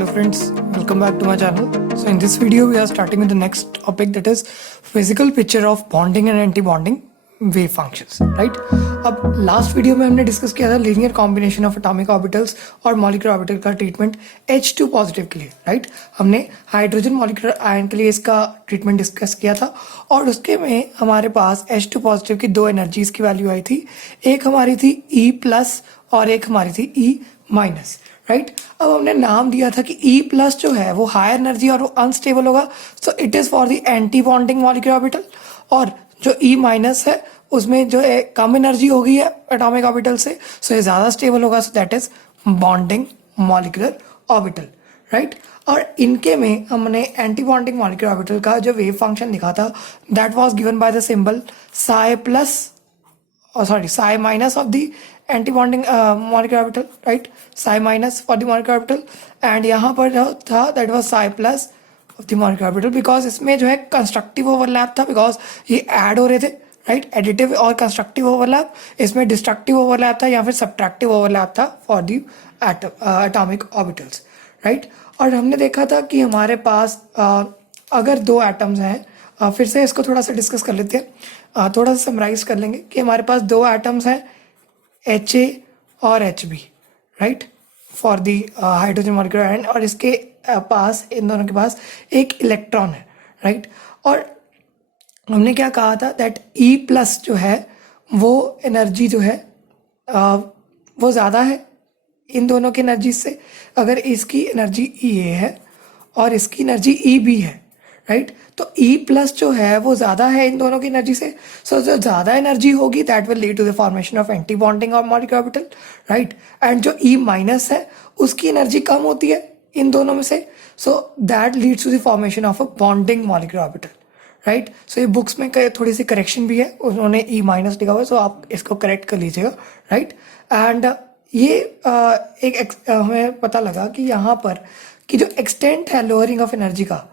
Hello friends, welcome back to my channel. So in this video we are starting with the next topic, that is physical picture of bonding and anti-bonding wave functions, right? अब last video में हमने discuss किया था linear combination of atomic orbitals और molecular orbital का treatment H2 positive के लिए, right? हमने हाइड्रोजन मॉलिक्यूलर आयन के लिए इसका ट्रीटमेंट डिस्कस किया था और उसके में हमारे पास H2 पॉजिटिव की दो एनर्जीज की वैल्यू आई थी। एक हमारी थी E प्लस और एक हमारी थी E माइनस, राइट? अब हमने नाम दिया था कि E प्लस जो है वो हायर एनर्जी और वो अनस्टेबल होगा, सो it is for the anti bonding molecular orbital, और जो E माइनस है उसमें जो है कम एनर्जी होगी है एटॉमिक ऑर्बिटल से, सो ये ज्यादा स्टेबल होगा, सो that is bonding molecular orbital, right? और इनके में हमने एंटी बॉन्डिंग मॉलिक्यूलर ऑर्बिटल का जो वेव फंक्शन लिखा था that was given by the symbol Sai plus psi minus of the anti-bonding molecular orbital, right? Psi minus for the molecular orbital, and यहाँ पर जो था that was psi plus of the molecular orbital, because इसमें जो है constructive overlap था, because ये add हो रहे थे, राइट? एडिटिव और कंस्ट्रक्टिव ओवरलैप, इसमें डिस्ट्रक्टिव ओवरलैप था या फिर सब्ट्रैक्टिव ओवरलैप था for the atomic orbitals, right? और हमने देखा था कि हमारे पास अगर दो एटम्स हैं, फिर से इसको थोड़ा सा डिस्कस कर लेते हैं, थोड़ा सा समराइज कर लेंगे कि हमारे पास दो एटम्स हैं HA और HB, right, for the hydrogen molecular ion, और इसके पास, इन दोनों के पास एक इलेक्ट्रॉन है, राइट? और हमने क्या कहा था दैट E प्लस जो है वो एनर्जी जो है वो ज़्यादा है इन दोनों की एनर्जी से। अगर इसकी एनर्जी EA है और इसकी एनर्जी EB है, राइट, तो E प्लस जो है वो ज़्यादा है इन दोनों की एनर्जी से, सो जो ज़्यादा एनर्जी होगी that will lead to the formation of anti bonding और मॉलिक्यूलर ऑर्बिटल, राइट? एंड जो E माइनस है उसकी एनर्जी कम होती है इन दोनों में से, so that leads to the formation of a bonding molecular orbital, right? So ये बुक्स में थोड़ी सी करेक्शन भी है, उन्होंने E माइनस लिखा हुआ है, सो आप इसको करेक्ट कर लीजिएगा, राइट? एंड ये हमें पता लगा कि यहाँ पर कि जो एक्सटेंट है लोअरिंग ऑफ एनर्जी का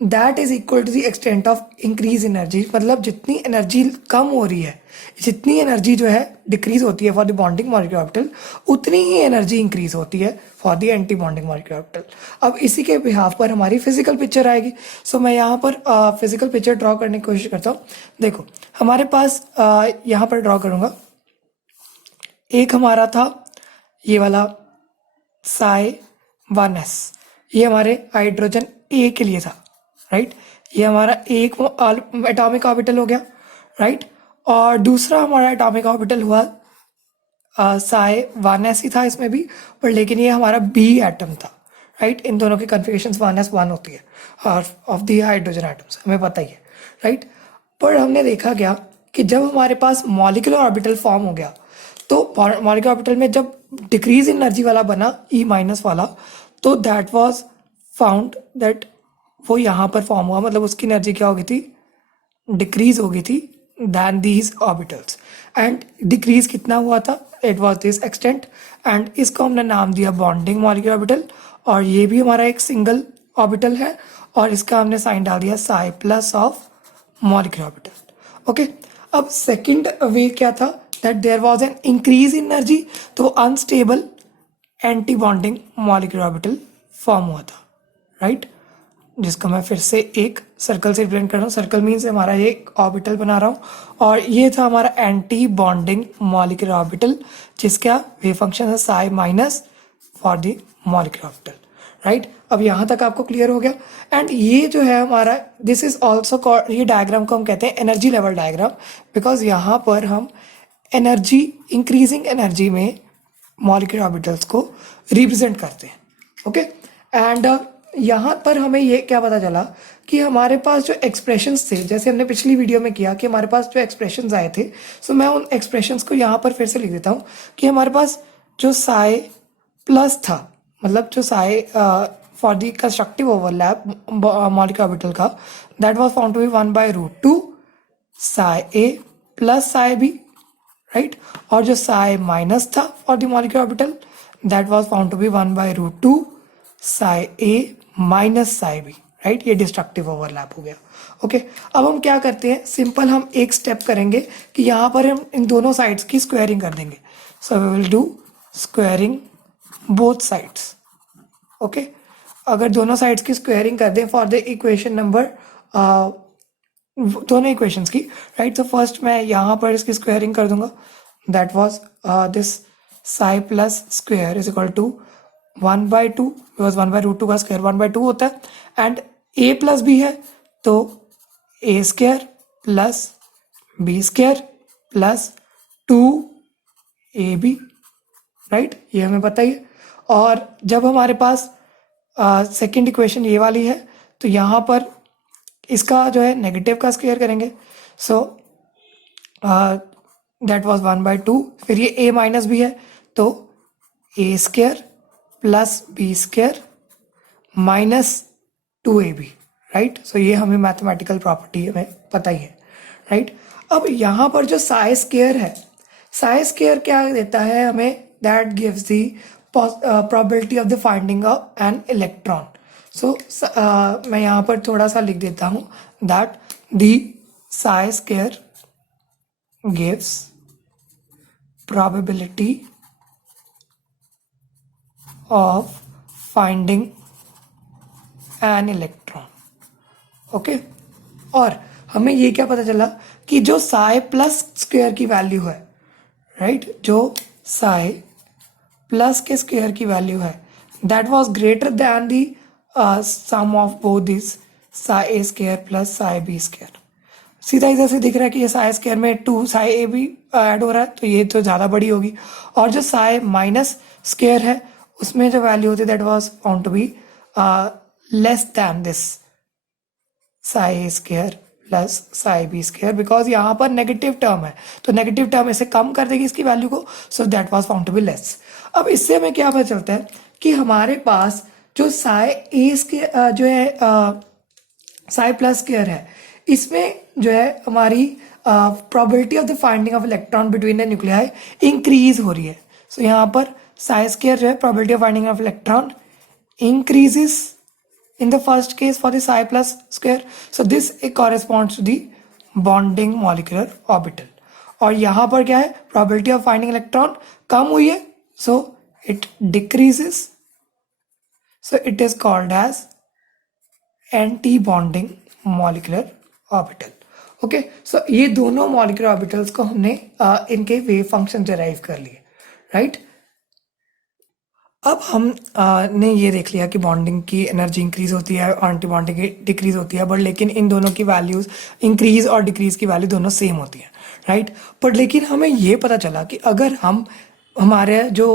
that is equal to the extent of increase energy, मतलब जितनी एनर्जी कम हो रही है, जितनी एनर्जी जो है डिक्रीज होती है for the bonding molecular orbital, उतनी ही एनर्जी इंक्रीज होती है for the anti bonding molecular orbital. अब इसी के बिहाफ पर हमारी फिजिकल पिक्चर आएगी, सो मैं यहाँ पर फिजिकल पिक्चर ड्रॉ करने की कोशिश करता हूँ। देखो हमारे पास यहाँ पर ड्रॉ करूँगा, एक हमारा था ये वाला psi 1s, ये हमारे हाइड्रोजन A के लिए था, राइट? ये हमारा एक एटॉमिक ऑर्बिटल हो गया, राइट? और दूसरा हमारा एटॉमिक ऑर्बिटल हुआ psi 1s ही था इसमें भी, पर लेकिन ये हमारा B एटम था, राइट? इन दोनों की कन्फिगरेशन 1s1 होती है और ऑफ द हाइड्रोजन एटम्स, हमें पता ही है, राइट? पर हमने देखा क्या कि जब हमारे पास मॉलिक्यूलर ऑर्बिटल फॉर्म हो गया, तो मॉलिक्यूलर ऑर्बिटल में जब डिक्रीज एनर्जी वाला बना E माइनस वाला, तो दैट वाज फाउंड दैट वो यहाँ पर फॉर्म हुआ, मतलब उसकी एनर्जी क्या हो गई थी, डिक्रीज हो गई थी than these orbitals. And decrease कितना हुआ था, it was this extent, and इसको हमने नाम दिया बॉन्डिंग मॉलिक्यूलर ऑर्बिटल, और ये भी हमारा एक सिंगल ऑर्बिटल है, और इसका हमने साइन डाल दिया psi plus of molecular orbital, okay? अब सेकेंड वे क्या था that there was an increase in energy, तो unstable anti bonding molecular orbital form हुआ था, राइट? जिसका मैं फिर से एक सर्कल से रिप्रेजेंट कर रहा हूँ, सर्कल मीन्स हमारा ये ऑर्बिटल बना रहा हूँ, और ये था हमारा एंटी बॉन्डिंग मॉलिक्यूलर ऑर्बिटल, जिसका वेव फंक्शन है Sai minus for the molecular orbital, right? अब यहाँ तक आपको क्लियर हो गया। एंड ये जो है हमारा, दिस इज ऑल्सो, ये डायग्राम को हम कहते हैं एनर्जी लेवल डायग्राम, बिकॉज यहाँ पर हम एनर्जी, इंक्रीजिंग एनर्जी में मॉलिक्यूलर ऑर्बिटल्स को रिप्रेजेंट करते हैं, ओके? एंड यहाँ पर हमें ये क्या पता चला कि हमारे पास जो एक्सप्रेशंस थे, जैसे हमने पिछली वीडियो में किया कि हमारे पास जो एक्सप्रेशंस आए थे, सो मैं उन एक्सप्रेशंस को यहाँ पर फिर से लिख देता हूँ कि हमारे पास जो साई प्लस था, मतलब जो psi for the constructive overlap molecular orbital का, that was found to be 1/√2 psi A plus psi B, right? और जो साई माइनस था for the molecular orbital, that was found to be 1/√2 psi A minus psi B, right? ये destructive overlap हो गया, okay? अब हम क्या करते हैं, सिंपल हम एक स्टेप करेंगे कि यहाँ पर हम इन दोनों साइड्स की स्क्वायरिंग कर देंगे, so we will do squaring both sides, okay? अगर दोनों साइड्स की स्क्वायरिंग कर दें फॉर द इक्वेशन नंबर दोनों इक्वेशंस की, राइट। तो फर्स्ट मैं यहाँ पर इसकी स्क्वायरिंग कर दूंगा, that was this psi plus square is equal to 1/2, because 1/√2 का स्क्वायर 1/2 होता है, एंड a प्लस बी है तो a square plus B square plus 2ab, right, ये हमें पता ही है। और जब हमारे पास सेकेंड इक्वेशन ये वाली है तो यहाँ पर इसका जो है नेगेटिव का स्क्वायर करेंगे, सो दैट वाज 1/2। फिर ये a माइनस बी है तो a square plus B square minus 2ab, right. So ये हमें मैथमेटिकल प्रॉपर्टी हमें पता ही है, राइट। अब यहाँ पर जो साई स्क्वायर है, साई स्क्वायर क्या देता है हमें, that gives the probability of the finding of an electron. So मैं यहाँ पर थोड़ा सा लिख देता हूँ that the psi square gives probability of finding an electron. Okay, और हमें ये क्या पता चला कि जो psi प्लस स्क्वायर की वैल्यू है, राइट, जो psi प्लस के स्क्वायर की वैल्यू है, that was greater than the sum of both this psi A square plus psi B square. सीधा इधर से दिख रहा है कि ये साई स्क्वायर में 2 साई ए भी ऐड हो रहा है, तो ये तो ज़्यादा बड़ी होगी। और जो साई माइनस स्क्वायर है उसमें जो वैल्यू होती है that was found to be less than this psi A square plus psi B square, because यहाँ पर नेगेटिव टर्म है तो नेगेटिव टर्म इसे कम कर देगी इसकी वैल्यू को, so that was found to be less. अब इससे हमें क्या पता चलता है कि हमारे पास जो साई ए स्क्वायर जो है साई प्लस स्क्वायर है, इसमें जो है हमारी probability of the finding of electron between the nuclei increase हो रही है। सो यहाँ पर साई स्क्वायर जो है probability of finding of electron increases in the first case for the psi plus square, so this it corresponds to the bonding molecular orbital। और यहाँ पर क्या है, probability of finding electron कम हुई है, so it decreases, so it is called as anti-bonding molecular orbital। Okay, so ये दोनों molecular orbitals को हमने इनके wave function derive कर लिए, राइट। अब हम ने ये देख लिया कि बॉन्डिंग की एनर्जी इंक्रीज होती है और एंटी बॉन्डिंग की डिक्रीज होती है, बट लेकिन इन दोनों की वैल्यूज इंक्रीज और डिक्रीज की वैल्यू दोनों सेम होती है, राइट। बट लेकिन हमें ये पता चला कि अगर हम हमारे जो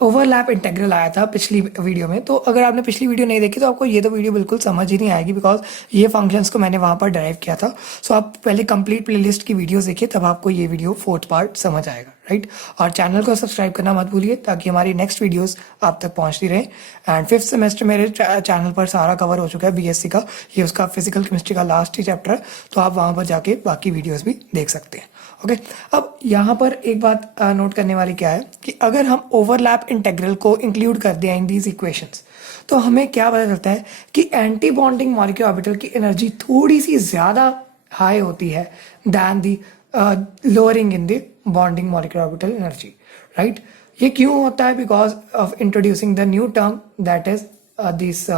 ओवरलैप इंटेग्रल आया था पिछली वीडियो में, तो अगर आपने पिछली वीडियो नहीं देखी तो आपको ये तो वीडियो बिल्कुल समझ ही नहीं आएगी, बिकॉज ये फंक्शंस को मैंने वहाँ पर ड्राइव किया था। सो आप पहले कंप्लीट प्लेलिस्ट की वीडियोस देखिए, तब आपको ये वीडियो 4th पार्ट समझ आएगा, राइट। और चैनल को सब्सक्राइब करना मत भूलिए ताकि हमारी नेक्स्ट वीडियोस आप तक पहुंचती रहे। एंड 5th सेमेस्टर मेरे चैनल पर सारा कवर हो चुका है बीएससी का, ये उसका फिजिकल केमिस्ट्री का लास्ट ही चैप्टर है, तो आप वहाँ पर जाके बाकी वीडियोज़ भी देख सकते हैं। ओके, अब यहाँ पर एक बात नोट करने वाली क्या है कि अगर हम ओवरलैप इंटेग्रल को इंक्लूड कर दें इन दीज इक्वेशंस, तो हमें क्या पता चलता है कि एंटी बॉन्डिंग मॉलिक्यूलर ऑर्बिटल की एनर्जी थोड़ी सी ज़्यादा हाई होती है than the lowering in the bonding molecular orbital energy, right. ये क्यों होता है, because of introducing the new term that is this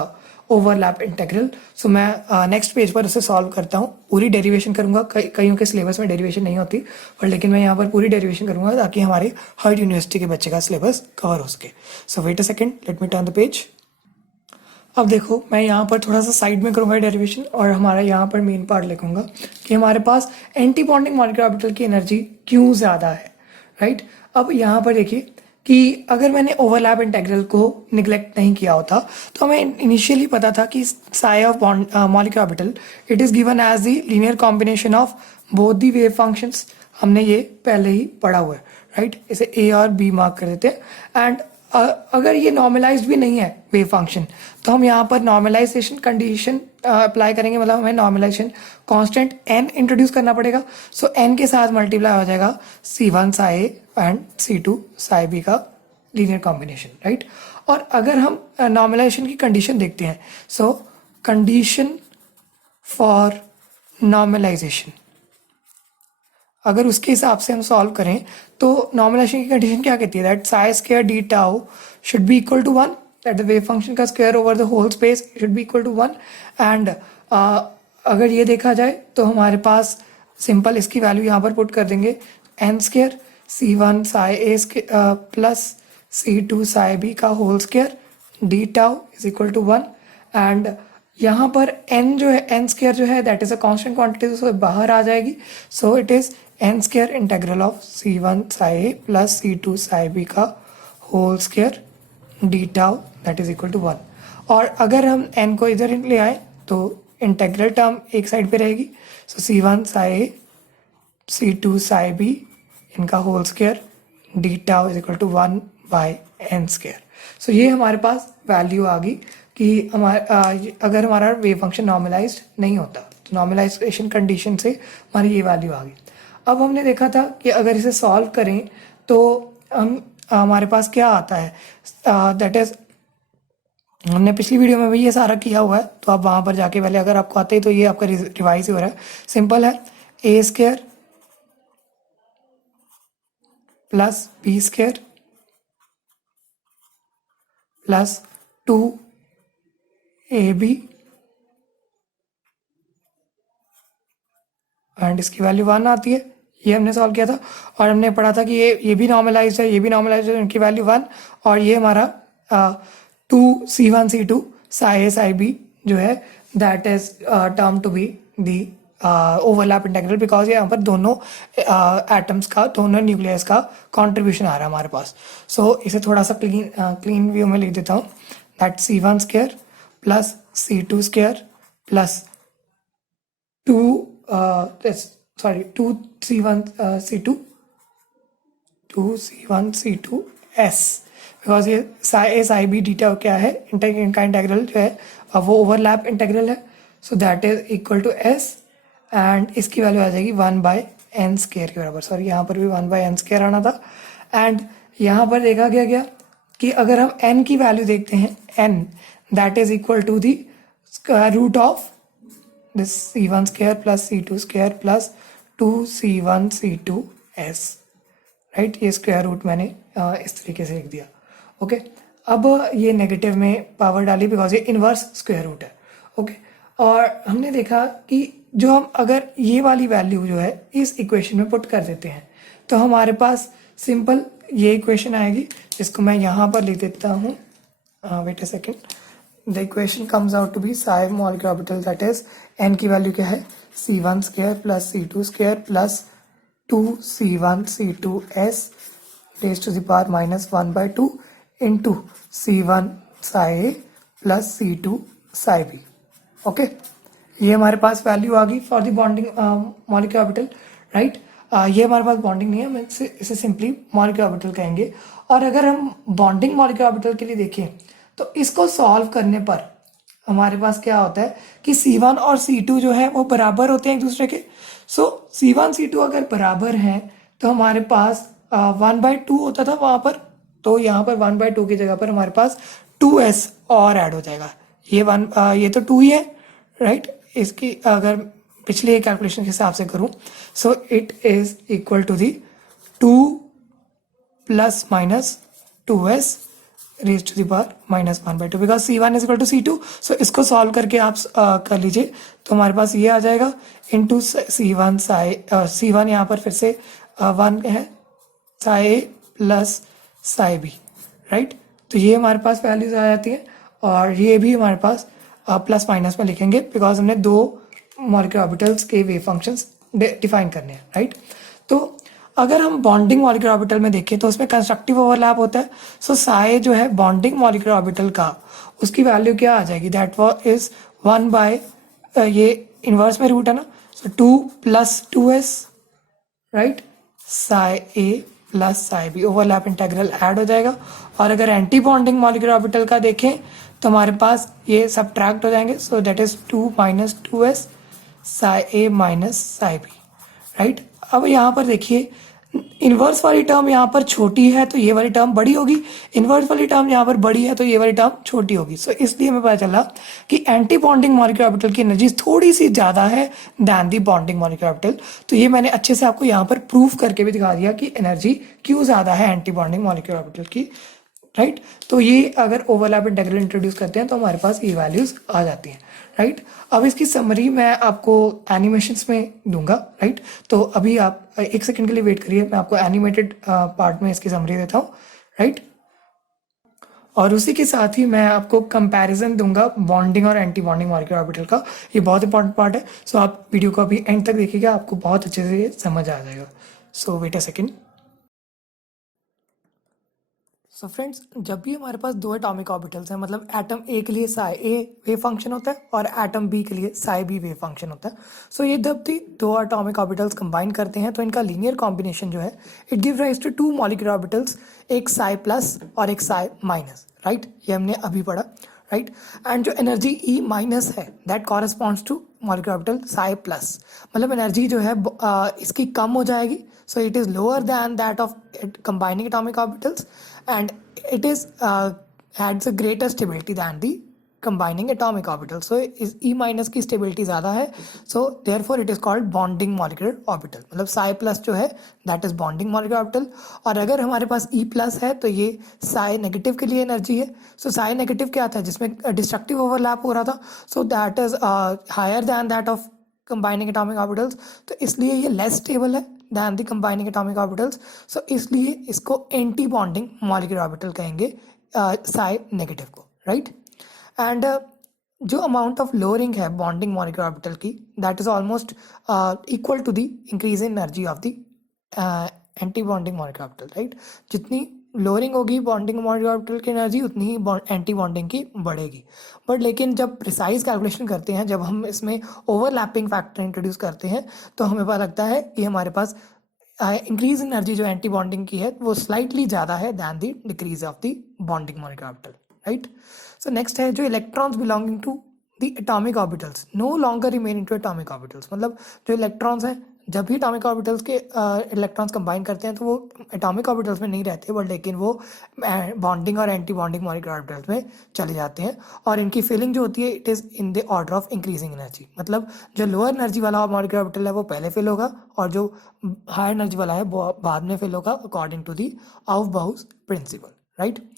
overlap integral. So मैं नेक्स्ट पेज पर उसे सॉल्व करता हूँ, पूरी डेरिवेशन करूँगा। कईयों के सिलेबस में डेरिवेशन नहीं होती, पर लेकिन मैं यहाँ पर पूरी डेरिवेशन करूँगा ताकि हमारे हर यूनिवर्सिटी के बच्चे का सिलेबस कवर हो सके। So wait a second, let me turn the page. अब देखो, मैं यहाँ पर थोड़ा सा साइड में करूँगा डेरिवेशन और हमारा यहाँ पर मेन पार्ट लिखूंगा कि हमारे पास एंटी बॉन्डिंग मॉलिक्यूलर ऑर्बिटल की एनर्जी क्यों ज़्यादा है, राइट। अब यहाँ पर देखिए कि अगर मैंने ओवरलैप इंटेग्रल को निगलेक्ट नहीं किया होता तो हमें इनिशियली पता था कि psi of molecular orbital it is given as the linear combination of both the wave functions. हमने ये पहले ही पढ़ा हुआ है, राइट। इसे ए और बी मार्क कर देते हैं। एंड अगर ये नॉर्मलाइज्ड भी नहीं है वेव फंक्शन, तो हम यहाँ पर नॉर्मलाइजेशन कंडीशन अप्लाई करेंगे, मतलब हमें नॉर्मलाइजेशन कांस्टेंट n इंट्रोड्यूस करना पड़ेगा। सो n के साथ मल्टीप्लाई हो जाएगा C1 psi A and C2 psi B का लीनियर कॉम्बिनेशन, राइट। और अगर हम नॉर्मलाइजेशन की कंडीशन देखते हैं, सो कंडीशन फॉर नॉर्मलाइजेशन, अगर उसके हिसाब से हम सॉल्व करें तो नॉर्मलाइजेशन की कंडीशन क्या कहती है, that psi square d tau should be equal to 1, that the wave function का square over the whole space should be equal to 1 and अगर ये देखा जाए तो हमारे पास सिंपल इसकी वैल्यू यहाँ पर पुट कर देंगे n square C1 psi A plus C2 psi B का whole square d tau is equal to 1 and यहाँ पर n जो है n स्क्वायर जो है that is a constant quantity, तो बाहर आ जाएगी. So it is n square integral of C1 psi A plus C2 psi B का whole square d tau that is equal to 1. और अगर हम n को इधर ले आए तो इंटीग्रल टर्म एक साइड पे रहेगी. So C1 psi A C2 psi B इनका whole square d tau is equal to 1 by n square. So ये हमारे पास वैल्यू आ गई कि अगर हमारा वेव फंक्शन नॉर्मलाइज्ड नहीं होता तो नॉर्मलाइजेशन कंडीशन से हमारी ये वैल्यू आ गई. अब हमने देखा था कि अगर इसे सॉल्व करें तो हम हमारे पास क्या आता है, दैट इज हमने पिछली वीडियो में भी ये सारा किया हुआ है, तो आप वहाँ पर जाके पहले अगर आपको आते ही तो ये आपका रिवाइज ही हो रहा है. सिंपल है, a square plus B square plus 2ab and इसकी वैल्यू 1 आती है. ये हमने सॉल्व किया था और हमने पढ़ा था कि ये भी नॉर्मलाइज्ड है, ये भी नॉर्मलाइज्ड है, इनकी वैल्यू 1 और ये हमारा 2c1 c2 साई ए साई बी जो है that is term to be the overlap integral, because यहाँ पर दोनों एटम्स का, दोनों न्यूक्लियस का कंट्रीब्यूशन आ रहा है हमारे पास. सो इसे थोड़ा सा क्लीन व्यू में लिख देता हूँ. That C1 square plus C2 square plus 2c1 c2 2c1 c2 s, because ये साई ए साई बी डीटा क्या है, इनका इंटीग्रल जो है वो ओवरलैप इंटीग्रल है. So that is equal to s and इसकी वैल्यू आ जाएगी 1 बाय n स्क्वायर के बराबर. सॉरी, यहाँ पर भी 1 बाय n स्क्वायर आना था. एंड यहाँ पर देखा गया कि अगर हम n की वैल्यू देखते हैं, n that is equal to the square root of this C1 square plus C2 square plus 2c1 c2 s, right. ये स्क्वायर रूट मैंने इस तरीके से लिख दिया. ओके, अब ये नेगेटिव में पावर डाली बिकॉज ये इनवर्स स्क्वायर रूट है. ओके, और हमने देखा कि जो हम अगर ये वाली वैल्यू जो है इस इक्वेशन में पुट कर देते हैं तो हमारे पास सिंपल ये इक्वेशन आएगी, जिसको मैं यहाँ पर लिख देता हूँ. Wait a second. The equation comes out to be psi molecular orbital that is n की वैल्यू क्या है, C1 square plus C2 square plus 2c1 c2 s raise to the power minus 1/2 into C1 psi A plus C2 psi B. Okay, ये हमारे पास value आ गई for the bonding molecular orbital, right. ये हमारे पास bonding नहीं है, हम इसे सिंपली मॉलिक्यूलर ऑर्बिटल कहेंगे. और अगर हम बॉन्डिंग मॉलिक्यूलर ऑर्बिटल के लिए देखें तो इसको सॉल्व करने पर हमारे पास क्या होता है कि C1 और C2 जो है वो बराबर होते हैं एक दूसरे के. सो C1 C2 अगर बराबर हैं तो हमारे पास 1/2 होता था वहाँ पर, तो यहाँ पर 1/2 की जगह पर हमारे पास 2s और ऐड हो जाएगा. ये तो 2 ही है, राइट. इसकी अगर पिछले कैलकुलेशन के हिसाब से करूं, so it is equal to the 2 plus minus 2s raise to the power minus 1/2 because C1 is equal to C2. So इसको सॉल्व करके आप कर लीजिए तो हमारे पास ये आ जाएगा इंटू C1 साई C1 यहाँ पर फिर से 1 है Sai A plus psi B, right. तो ये हमारे पास वैल्यूज आ जाती है और ये भी हमारे पास प्लस माइनस में लिखेंगे बिकॉज हमने दो मॉलिक्यूलर ऑर्बिटल्स के वेव फंक्शंस डिफाइन करने हैं, राइट. तो अगर हम बॉन्डिंग मॉलिक्यूलर ऑर्बिटल में देखें तो उसमें कंस्ट्रक्टिव ओवरलैप होता है. सो साई जो है बॉन्डिंग मॉलिक्यूलर ऑर्बिटल का, उसकी वैल्यू क्या आ जाएगी, दैट इज 1 बाय ये इनवर्स में रूट है ना, so 2 plus 2s, right. Psi A plus psi B overlap integral add हो जाएगा. और अगर एंटी बॉन्डिंग मॉलिक्यूलर ऑर्बिटल का देखें तो हमारे पास ये सब्ट्रैक्ट हो जाएंगे. So that is 2 minus 2s psi A minus psi B, right. अब यहाँ पर देखिए इनवर्स वाली टर्म यहाँ पर छोटी है तो ये वाली टर्म बड़ी होगी, इनवर्स वाली टर्म यहाँ पर बड़ी है तो ये वाली टर्म छोटी होगी. सो इसलिए हमें पता चला कि एंटी बॉन्डिंग मॉलिक्यूलर ऑर्बिटल की एनर्जी थोड़ी सी ज़्यादा है दैन दी बॉन्डिंग मॉलिक्यूलर ऑर्बिटल. तो ये मैंने अच्छे से आपको यहाँ पर प्रूफ करके भी दिखा दिया कि एनर्जी क्यों ज़्यादा है एंटी बॉन्डिंग मॉलिक्यूलर ऑर्बिटल की, राइट। तो ये अगर ओवरलैप इंटीग्रल इंट्रोड्यूस करते हैं तो हमारे पास ये वैल्यूज आ जाती हैं, राइट। अब इसकी समरी मैं आपको एनिमेशंस में दूंगा, राइट। तो अभी आप एक सेकंड के लिए वेट करिए, मैं आपको एनिमेटेड पार्ट में इसकी समरी देता हूँ, राइट। और उसी के साथ ही मैं आपको कंपैरिजन दूंगा बॉन्डिंग और एंटी बॉन्डिंग मॉलिक्यूलर ऑर्बिटल का। ये बहुत इंपॉर्टेंट पार्ट है, सो आप वीडियो को अभी एंड तक देखिएगा, आपको बहुत अच्छे से ये समझ आ जाएगा। So wait a second. So friends, जब भी हमारे पास दो एटॉमिक ऑर्बिटल्स हैं, मतलब एटम ए के लिए साई ए वेव फंक्शन होता है और एटम बी के लिए साई बी वेव फंक्शन होता है। सो ये जब भी दो एटॉमिक ऑर्बिटल्स कंबाइन करते हैं तो इनका लीनियर कॉम्बिनेशन जो है it give rise to two molecular orbitals, एक साई प्लस और एक साई माइनस, राइट। ये हमने अभी पढ़ा, राइट। एंड जो एनर्जी ई माइनस है that corresponds to molecular orbital psi plus, मतलब एनर्जी जो है इसकी कम हो जाएगी। So it is lower than that of combining atomic orbitals and it is has a greater stability than the combining atomic orbital. So is E minus की stability ज़्यादा है, so therefore it is called bonding molecular orbital. मतलब psi plus जो है that is bonding molecular orbital, और अगर हमारे पास E plus है तो ये psi negative के लिए एनर्जी है। so psi negative क्या था, जिसमें destructive overlap हो रहा था, so that is higher than that of combining atomic orbitals, तो इसलिए ये less stable है than the combining atomic orbitals. So इसलिए इसको एंटी बॉन्डिंग मॉलिक्यूलर ऑर्बिटल कहेंगे साई नेगेटिव को, राइट। एंड जो अमाउंट ऑफ लोअरिंग है बॉन्डिंग मॉलिक्यूलर ऑर्बिटल की that is almost equal to the increase in energy of the anti bonding molecular orbital, right. जितनी lowering होगी bonding molecular orbital की energy उतनी ही anti bonding की बढ़ेगी। बट लेकिन जब प्रिसाइज कैलकुलेशन करते हैं, जब हम इसमें ओवरलैपिंग फैक्टर इंट्रोड्यूस करते हैं तो हमें पता लगता है कि हमारे पास इंक्रीज एनर्जी जो एंटी बॉन्डिंग की है वो स्लाइटली ज़्यादा है than the decrease of the bonding molecular orbital, right. So next है जो electrons belonging to the atomic orbitals no longer remain into atomic orbitals, मतलब जो इलेक्ट्रॉन्स हैं जब भी एटॉमिक ऑर्बिटल्स के इलेक्ट्रॉन्स कंबाइन करते हैं तो वो एटॉमिक ऑर्बिटल्स में नहीं रहते, बट लेकिन वो बॉन्डिंग और एंटी बॉन्डिंग मॉलिक्यूलर ऑर्बिटल्स में चले जाते हैं, और इनकी फिलिंग जो होती है it is in the order of increasing energy. मतलब जो लोअर एनर्जी वाला मॉलिक्यूलर ऑर्बिटल है वो पहले फिल होगा और जो हायर एनर्जी वाला है वो बाद में फिल होगा according to the Aufbau principle, right.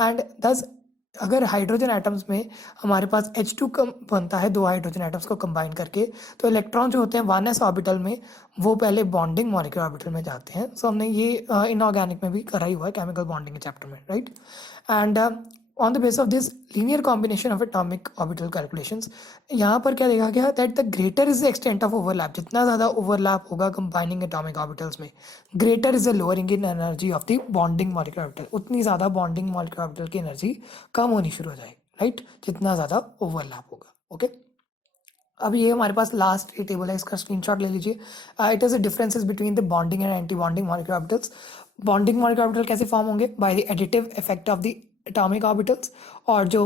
And thus अगर हाइड्रोजन एटम्स में हमारे पास H2 कम बनता है दो हाइड्रोजन एटम्स को कंबाइन करके, तो इलेक्ट्रॉन जो होते हैं 1s ऑर्बिटल में वो पहले बॉन्डिंग मॉलिक्यूलर ऑर्बिटल में जाते हैं। सो हमने ये इनऑर्गेनिक में भी करा ही हुआ है केमिकल बॉन्डिंग के चैप्टर में, right. And on the base of this linear combination of atomic orbital calculations, यहाँ पर क्या देखा गया that the greater is the extent of overlap, जितना ज़्यादा ओवरलैप होगा कंबाइनिंग एटॉमिक ऑर्बिटल्स में, greater is the lowering in energy of the bonding molecular orbital, उतनी ज़्यादा बॉन्डिंग मॉलिक्यूलर ऑर्बिटल की एनर्जी कम होनी शुरू हो जाएगी, राइट, जितना ज़्यादा ओवरलैप होगा, ओके। अब ये हमारे पास लास्ट ये टेबल है, इसका स्क्रीनशॉट ले लीजिए। It is the differences between the bonding and anti bonding molecular orbitals. Bonding molecular orbital कैसे फॉर्म होंगे, by the additive effect of the atomic orbitals, और जो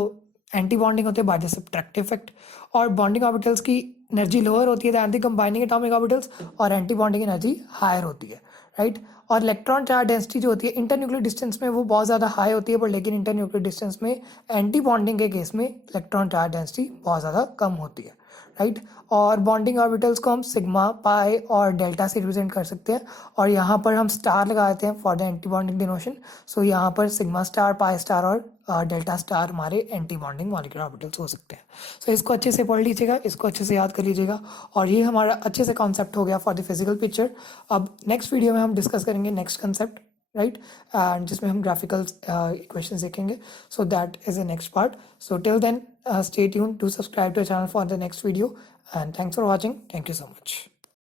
एंटी बॉन्डिंग होते हैं बाय द सब्ट्रैक्टिव इफेक्ट। और bonding orbitals की energy lower होती है than the combining atomic orbitals, और एंटी बॉन्डिंग एनर्जी हायर होती है, राइट। और इलेक्ट्रॉन चार्ज डेंसिटी जो होती है इंटरन्यूक्लियर डिस्टेंस में वो बहुत ज़्यादा हाई होती है, पर लेकिन इंटरन्यूक्लियर डिस्टेंस में एंटी बॉन्डिंग के केस में इलेक्ट्रॉन चार्ज डेंसिटी बहुत ज़्यादा कम होती है, राइट। और बॉन्डिंग ऑर्बिटल्स को हम सिग्मा, पाई और डेल्टा से रिप्रेजेंट कर सकते हैं, और यहाँ पर हम स्टार लगा देते हैं फॉर द एंटी बॉन्डिंग डिनोशन। सो यहाँ पर सिग्मा स्टार, पाई स्टार और डेल्टा स्टार हमारे एंटी बॉन्डिंग मॉलिक्यूलर ऑर्बिटल्स हो सकते हैं। सो इसको अच्छे से पढ़ लीजिएगा, इसको अच्छे से याद कर लीजिएगा, और ये हमारा अच्छे से कॉन्सेप्ट हो गया फॉर द फिजिकल पिक्चर। अब नेक्स्ट वीडियो में हम डिस्कस करेंगे नेक्स्ट कंसेप्ट, राइट, एंड जिसमें हम ग्राफिकल इक्वेशंस देखेंगे। So that is the next part. So till then stay tuned to subscribe to the channel for the next video, and thanks for watching. Thank you so much.